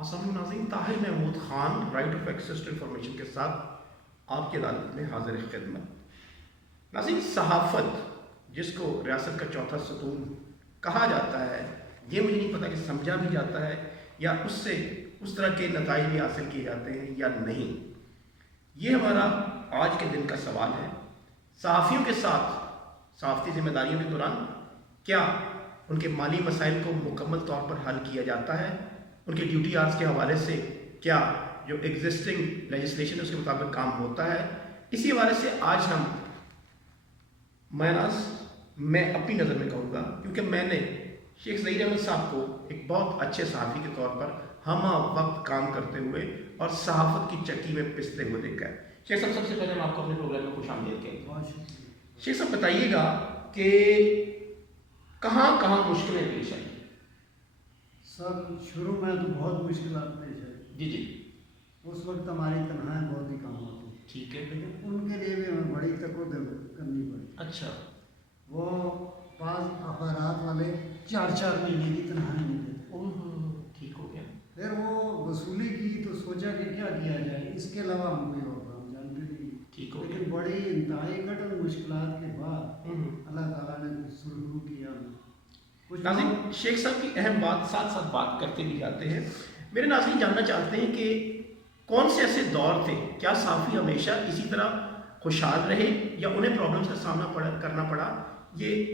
آسام ناظرین، Tahir Mahmood Khan right of access to information کے ساتھ آپ کی عدالت میں حاضر خدمت۔ ناظرین، صحافت جس کو ریاست کا چوتھا ستون کہا جاتا ہے، یہ مجھے نہیں پتا کہ سمجھا بھی جاتا ہے یا اس سے اس طرح کے نتائج بھی حاصل کیے جاتے ہیں یا نہیں، یہ ہمارا آج کے دن کا سوال ہے۔ صحافیوں کے ساتھ صحافتی ذمہ داریوں کے دوران کیا ان کے مالی مسائل کو مکمل طور پر حل کیا جاتا ہے؟ ان کے ڈیوٹی آرز کے حوالے سے کیا جو ایگزسٹنگ لیجسلیشن ہے اس کے مطابق کام ہوتا ہے؟ اسی حوالے سے آج ہم میں اپنی نظر میں کہوں گا، کیونکہ میں نے شیخ ظہیر احمد صاحب کو ایک بہت اچھے صحافی کے طور پر ہمہ وقت کام کرتے ہوئے اور صحافت کی چکی میں پستے ہوئے دیکھا ہے۔ شیخ صاحب، سب سے پہلے ہم آپ کو اپنے پروگرام میں خوش آمدید کہیں گے۔ شیخ صاحب بتائیے گا کہ کہاں کہاں مشکلیں پیش آئی؟ سر، شروع میں تو بہت مشکلات پیش آئی۔ جی اس وقت ہماری تنخواہیں بہت ہی کم ہوتی، ٹھیک ہے، لیکن ان کے لیے بھی ہمیں بڑی تکو کرنی پڑی۔ اچھا، وہ بعض اخبارات والے 4 مہینے کی تنخواہیں نہیں دیتے۔ ٹھیک ہو گیا۔ پھر وہ وصولی کی تو سوچا کہ کیا کیا جائے، اس کے علاوہ ہم کوئی اور کام جانتے نہیں۔ ٹھیک ہو گیا، لیکن بڑی انتہائی کٹن مشکلات کے بعد اللہ تعالیٰ نے کچھ سلوک کیا۔ ناظرین، شیخ صاحب کی اہم بات ساتھ ساتھ بات کرتے بھی جاتے ہیں۔ میرے ناظرین جاننا چاہتے ہیں کہ کون سے ایسے دور تھے، کیا صحافی ہمیشہ اسی طرح خوشحال رہے یا انہیں پرابلمس کا سامنا کرنا پڑا؟ یہ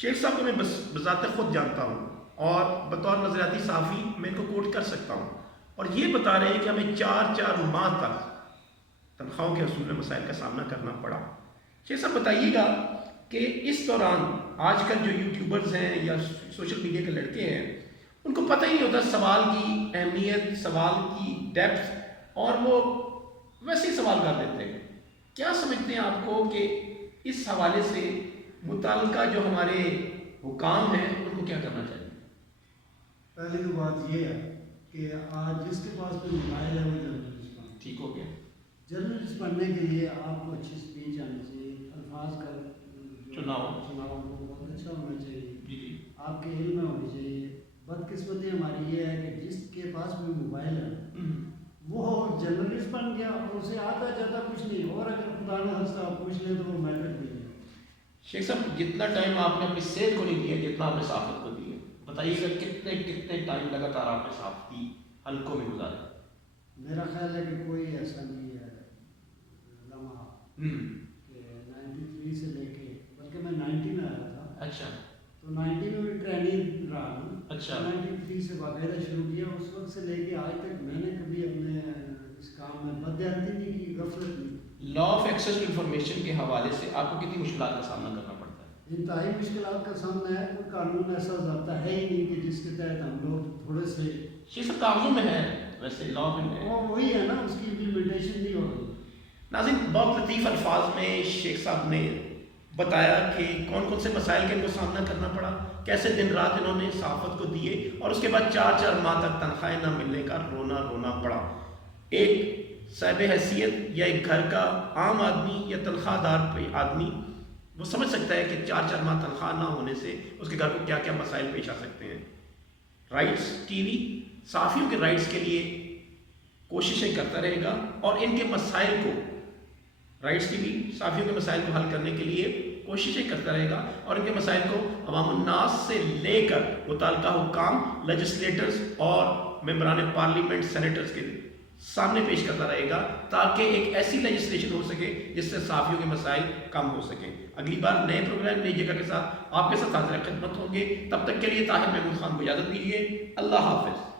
شیخ صاحب کو میں بذات خود جانتا ہوں اور بطور نظریاتی صحافی میں ان کو کوٹ کر سکتا ہوں، اور یہ بتا رہے ہیں کہ ہمیں 4 ماہ تک تنخواہوں کے حصول میں مسائل کا سامنا کرنا پڑا۔ شیخ صاحب بتائیے گا کہ اس دوران آج کل جو یوٹیوبرز ہیں یا سوشل میڈیا کے لڑکے ہیں، ان کو پتہ ہی نہیں ہوتا سوال کی اہمیت، سوال کی ڈیپتھ، اور وہ ویسے ہی سوال کر دیتے ہیں۔ کیا سمجھتے ہیں آپ کو کہ اس حوالے سے متعلقہ جو ہمارے حکام ہیں ان کو کیا کرنا چاہیے؟ پہلی تو بات یہ ہے کہ آج جس کے پاس کوئی موبائل ہے وہ جرنلسٹ بنے۔ ٹھیک ہو گیا۔ جرنلسٹ بننے کے لیے آپ کو اچھی اسپیچ آنی چاہیے، الفاظ کا چناؤ بہت اچھا ہونا چاہیے، جی، آپ کے علم میں ہونی چاہیے۔ بدقسمتی ہماری یہ ہے کہ جس کے پاس کوئی موبائل ہے وہ جرنلسٹ بن گیا اور اسے آتا جاتا کچھ نہیں، اور اگر خدا نہ خواستہ آپ پوچھ لیں تو وہ میٹر نہیں ہے۔ شیخ صاحب، جتنا ٹائم آپ نے اپنی صحت کو نہیں دیا جتنا آپ نے صحافت کو دیا، بتائیے گا کتنے ٹائم لگاتار آپ نے صحافتی حلقوں میں گزارے؟ میرا خیال ہے کہ کوئی ایسا نہیں ہے لمحہ کہ 93 سے لے کے، بلکہ میں 90 میں آیا تھا۔ اچھا، تو 90 میں بھی ٹریننگ رہا ہوں۔ اچھا، 93 سے باقاعدہ شروع کیا، اس وقت سے لے کے آج تک میں نے کبھی اپنے اس کام میں بددیانتی نہیں کی، غفلت نہیں۔ Law of access to information کے حوالے سے آپ کو کتنی مشکلات کا سامنا کرنا پڑتا ہے؟ انتہائی مشکلات کا سامنا ہے، کوئی قانون ایسا ضابطہ ہے ہی نہیں کہ جس کے تحت ہم لوگ تھوڑے سے یہ سب کاغذوں میں ہے، ویسے لا میں وہی ہے نا، اس کی امپلیمنٹیشن نہیں ہو رہی۔ ناظرین، بہت لطیف الفاظ میں شیخ صاحب نے بتایا کہ کون کون سے مسائل کا ان کو سامنا کرنا پڑا، کیسے دن رات انہوں نے صحافت کو دیے، اور اس کے بعد 4 ماہ تک تنخواہیں نہ ملنے کا رونا پڑا۔ ایک صاحب حیثیت یا ایک گھر کا عام آدمی یا تنخواہ دار آدمی وہ سمجھ سکتا ہے کہ 4 ماہ تنخواہ نہ ہونے سے اس کے گھر کو کیا کیا مسائل پیش آ سکتے ہیں۔ رائٹس ٹی وی صحافیوں کے رائٹس کے لیے کوششیں کرتا رہے گا، اور ان کے مسائل کو رائٹس ٹی وی صحافیوں کے مسائل کو حل کرنے کے لیے کوششیں کرتا رہے گا، اور ان کے مسائل کو عوام الناس سے لے کر متعلقہ حکام، لیجسلیٹرز اور ممبران پارلیمنٹ، سینیٹرز کے سامنے پیش کرتا رہے گا، تاکہ ایک ایسی لیجسلیشن ہو سکے جس سے صحافیوں کے مسائل کم ہو سکیں۔ اگلی بار نئے پروگرام نئی جگہ کے ساتھ آپ کے ساتھ حاضر خدمت ہوں گے۔ تب تک کے لیے طاہر محمود خان کو اجازت دیجیے۔ اللہ حافظ۔